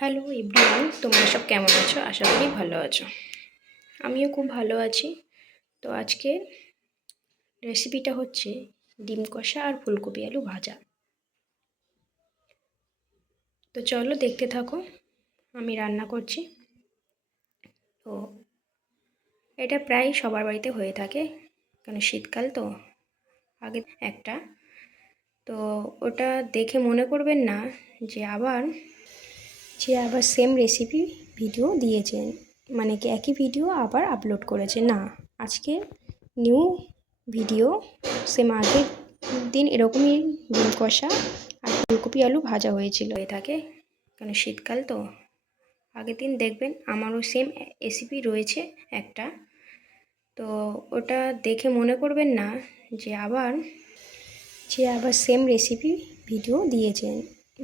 Hello everyone, তোমরা সব কেমন আছো? আশা করি ভালো আছো। আমিও খুব ভালো আছি। তো আজকে রেসিপিটা হচ্ছে ডিম কষা আর ফুলকপি আলু ভাজা। তো চলো দেখতে থাকো, আমি রান্না করছি। তো এটা প্রায় সবার বাড়িতে হয়ে থাকে কারণ শীতকাল তো, আগে একটা। তো ওটা দেখে মনে করবেন না যে আবার যে আবার সেম রেসিপি ভিডিও দিয়েছেন। মানে কি একই ভিডিও আবার আপলোড করেছে না, আজকে নিউ ভিডিও সেম আগের দিন এরকমই ডিম কষা আর ফুলকপি আলু ভাজা হয়েছিল। হয়ে থাকে কারণ শীতকাল তো। আগের দিন দেখবেন আমারও সেম রেসিপি রয়েছে একটা। তো ওটা দেখে মনে করবেন না যে আবার যে আবার সেম রেসিপি ভিডিও দিয়েছেন।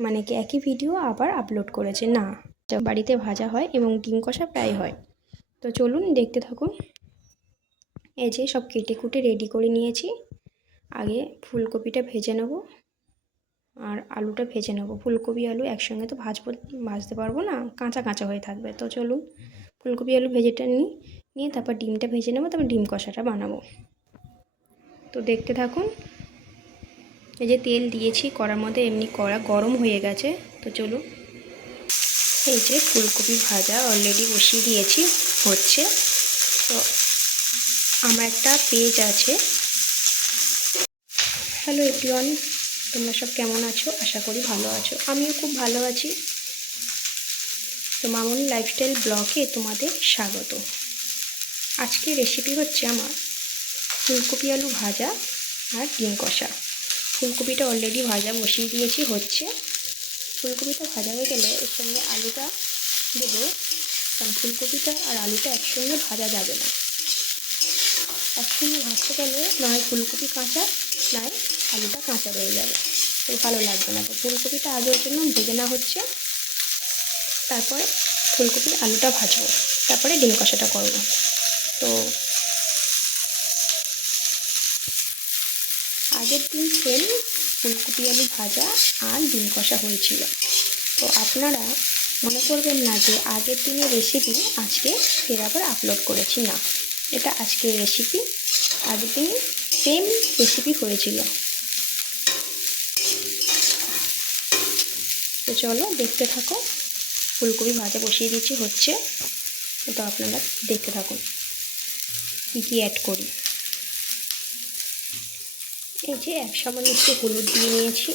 মানে কি একই ভিডিও আবার আপলোড করেছে? না বাড়িতে ভাজা হয় এবং ডিম কষা প্রায় হয়। তো চলুন দেখতে থাকুন। এই যে সব কেটে কুটে রেডি করে নিয়েছি। আগে ফুলকপিটা ভেজে নেব আর আলুটা ভেজে নেব। ফুলকপি আলু একসঙ্গে তো ভাজবো, ভাজতে পারব না, কাঁচা কাঁচা হয়ে থাকবে। তো চলুন ফুলকপি আলু ভেজেটা নিই নিয়ে তারপর ডিমটা ভেজে নেব, তারপর ডিম কষাটা বানাবো। তো দেখতে থাকুন এই যে তেল দিয়েছি কড়ার মধ্যে এমনি কড়া গরম হয়ে গেছে। তো চলুন। এই যে ফুলকপি ভাজা অলরেডি বসিয়ে দিয়েছি, হচ্ছে। তো আমার একটা পেজ আছে। হ্যালো এভরিওয়ান তোমরা সব কেমন আছো? আশা করি ভালো আছো। আমিও খুব ভালো আছি। তো মামনি লাইফস্টাইল ব্লগে তোমাদের স্বাগত। আজকে রেসিপি হচ্ছে আমার ফুলকপি আলু ভাজা আর ডিম কষা। ফুলকপিটা অলরেডি ভাজা বসিয়ে দিয়েছি, হচ্ছে ফুলকপিটা ভাজা হয়ে গেলে এর সঙ্গে আলুটা দেবো। কারণ ফুলকপিটা আর আলুটা একসঙ্গে ভাজা যাবে না। একসঙ্গে ভাজতে গেলে নয় ফুলকপি কাঁচা নয় আলুটা কাঁচা রয়ে যাবে। তো ভালো লাগবে না। তো ফুলকপিটা আগের জন্য ভেজে না হচ্ছে। তারপরে ফুলকপি আলুটা ভাজবো। তারপরে ডিম কষাটা করব। তো আগের দিন সেম ফুলকপি, আলু ভাজা আর ডিম কষা হয়েছিল। তো আপনারা মনে করবেন না যে আগের দিনের রেসিপি আজকে ফের আবার আপলোড করেছি, না। এটা আজকের রেসিপি আগের দিন সেম রেসিপি হয়েছিল। তো চলো দেখতে থাকো। ফুলকপি ভাজা বসিয়ে দিচ্ছি, হচ্ছে। তো আপনারা দেখতে থাকুন। কী কী অ্যাড করি? এই যে এক সামান্য একটু হলুদ দিয়ে নিয়েছি।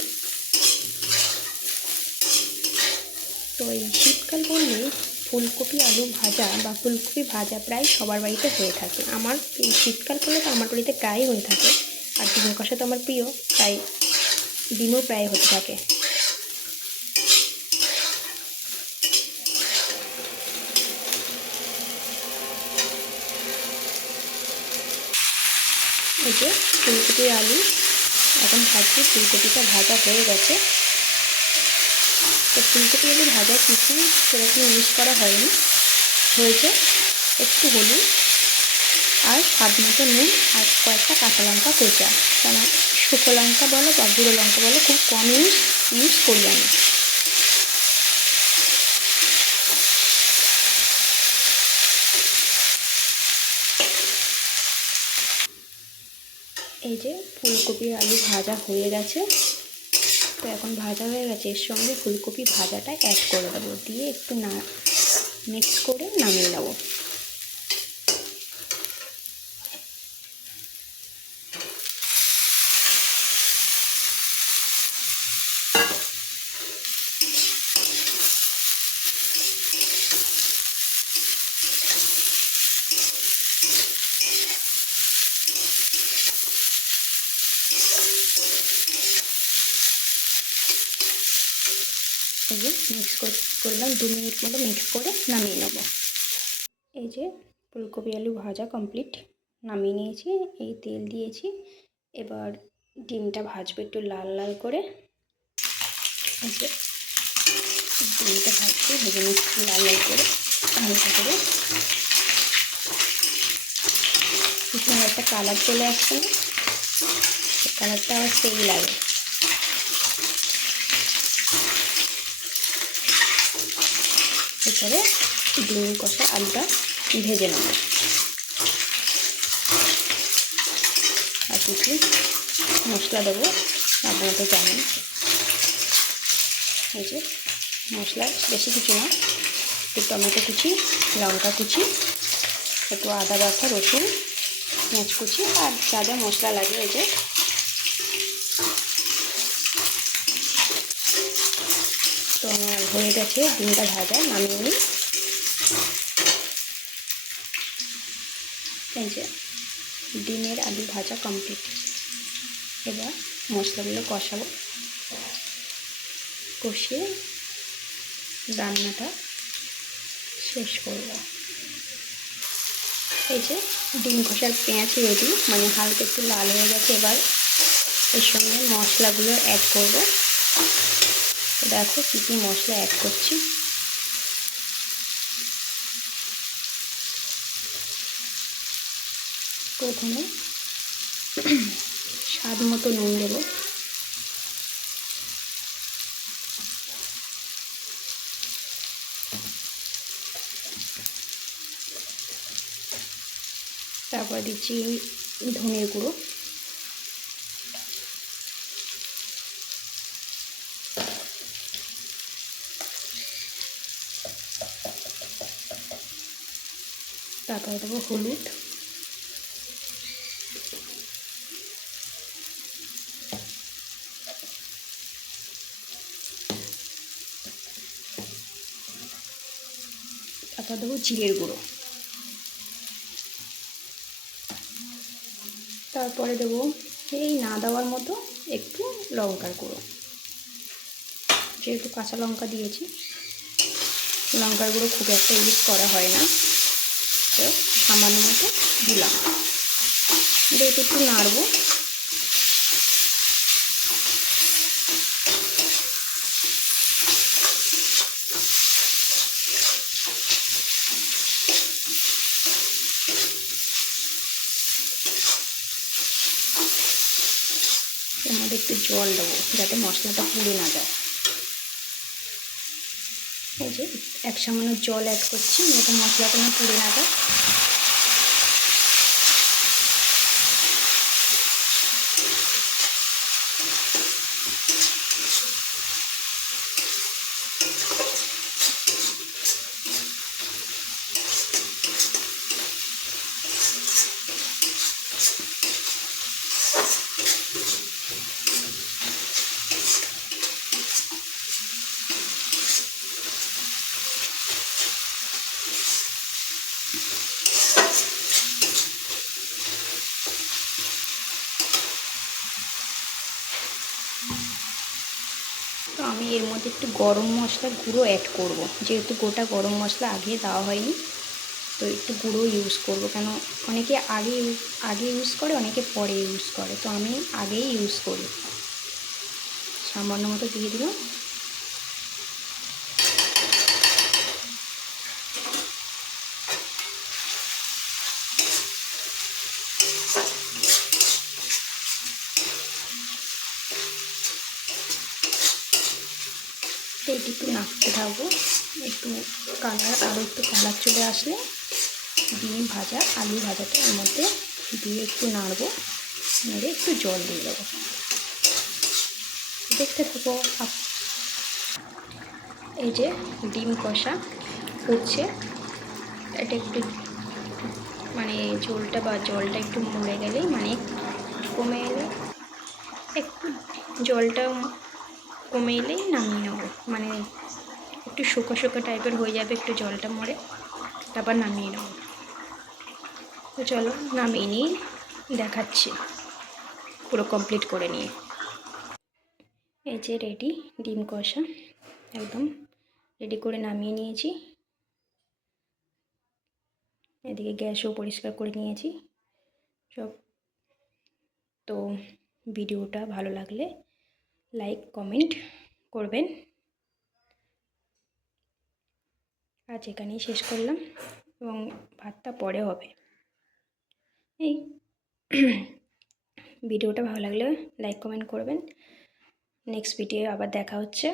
তো এই শীতকাল বললে ফুলকপি, আলু ভাজা বা ফুলকপি ভাজা প্রায় সবার বাড়িতে হয়ে থাকে। আমার এই শীতকাল পড়লে তো আমার বাড়িতে প্রায় হয়ে থাকে। আর ডিম কষা তো আমার প্রিয়, তাই ডিমও প্রায় হতে থাকে। এই যে ফুলকপি, আলু এখন ভাজছি, ফুলকপিটা ভাজা হয়ে গেছে। তো ফুলকপি যদি ভাজা কিছু সেরকম ইউজ করা হয়নি। হয়েছে একটু হলুদ আর স্বাদ মতো নুন আর কয়েকটা কাঁচা লঙ্কা কোচা। কেন শুকো লঙ্কা বলো বা গুঁড়ো লঙ্কা বলো খুব কম ইউজ ইউজ করি আমি। এই যে ফুলকপি আলু ভাজা হয়ে গেছে। তো এখন ভাজা হয়ে গেছে। এর সঙ্গে ফুলকপি ভাজাটা অ্যাড করে দেবো। দিয়ে একটু না মিক্স করে নামিয়ে নেব। এই যে মিক্স করলাম, দু মিনিট মতো মিক্স করে নামিয়ে নেব। এই যে ফুলকপি আলু ভাজা কমপ্লিট নামিয়ে নিয়েছি, এই তেল দিয়েছি। এবার ডিমটা ভাজবো একটু লাল লাল করে। এই যে ডিমটা ভাজছি, ভেজে নিচ্ছি লাল লাল করে, হালকা করে। একটা কালার চলে আসছে না? কালারটা আবার সেই লাগে। এরপরে ডিম কষা আলুটা ভেজে নেব। আর কিছু মশলা দেবো আপনারা তো জানেন। এই যে মশলা বেশি কিছু না, একটু টমেটো কুচি, লঙ্কা কুচি, একটু আদা বাটা, রসুন, পেঁয়াজ কুচি, আর যা যা মশলা লাগে এই যে তো আমার হয়ে গেছে, ডিমটা ভাজা, নামিয়ে নিই। এই যে, ডিমের আলু ভাজা কমপ্লিট এবার মশলাগুলো কষাবো। কষিয়ে রান্নাটা শেষ করব। এই যে, ডিম কষার পেঁয়াজ রেডি মানে হালকা একটু লাল হয়ে গেছে, এবার এর সঙ্গে মশলাগুলো অ্যাড করব। দেখো কী কী মশলা অ্যাড করছি। প্রথমে স্বাদ মতো নুন দেবো। তারপর দিচ্ছি ধনের গুঁড়ো। তারপরে দেবো হলুদ। তারপর দেবো জিরের গুঁড়ো। তারপরে দেবো এই না দেওয়ার মতো একটু লঙ্কার গুঁড়ো। যেহেতু কাঁচা লঙ্কা দিয়েছি, লঙ্কার গুঁড়ো খুব একটা ইউজ করা হয় না। তো সামান্য মতো দিলাম। দিয়ে একটু নাড়বো। একটু জল দেবো, যাতে মশলাটা পুড়ে না যায়। এই যে এক সামান্য জল অ্যাড করছি যাতে মশলাটা না পুড়ে না তো আমি এর মধ্যে একটু গরম মশলার গুঁড়ো অ্যাড করব। যেহেতু গোটা গরম মশলা আগে দেওয়া হয়নি, তো একটু গুঁড়ো ইউজ করব। কেন, অনেকে আগে আগে ইউজ করে, অনেকে পরে ইউজ করে। তো আমি আগেই ইউজ করি। সামান্য মতো দিয়ে দিলাম। এটি একটু নাড়তে থাকব। একটু কালার আরও একটু কালার চলে আসলে ডিম ভাজা, আলু ভাজাটা এর মধ্যে দিয়ে একটু নাড়বো। নেড়ে একটু জল দিয়ে দেবো। দেখতে থাকব এই যে ডিম কষা হচ্ছে। এটা একটু মানে ঝোলটা বা জলটা একটু মরে গেলেই মানে কমে এলে একটু জলটা কমে এলেই নামিয়ে নেব মানে একটু শুকো শুকো টাইপের হয়ে যাবে, একটু জলটা মরে, তারপর নামিয়ে নেব। তো চলো, নামিয়ে নিয়ে দেখাচ্ছি। পুরো কমপ্লিট করে নিয়ে এই যে রেডি ডিম কষা, একদম রেডি করে নামিয়ে নিয়েছি। এদিকে গ্যাসও পরিষ্কার করে নিয়েছি। সব। তো ভিডিওটা ভালো লাগলে লাইক কমেন্ট করবেন। আজ এখানেই শেষ করলাম এবং ভাতটা পরে হবে। এই ভিডিওটা ভালো লাগলে লাইক কমেন্ট করবেন। নেক্সট ভিডিও আবার দেখা হচ্ছে।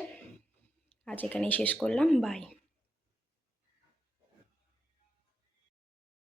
আজ এখানেই শেষ করলাম। বাই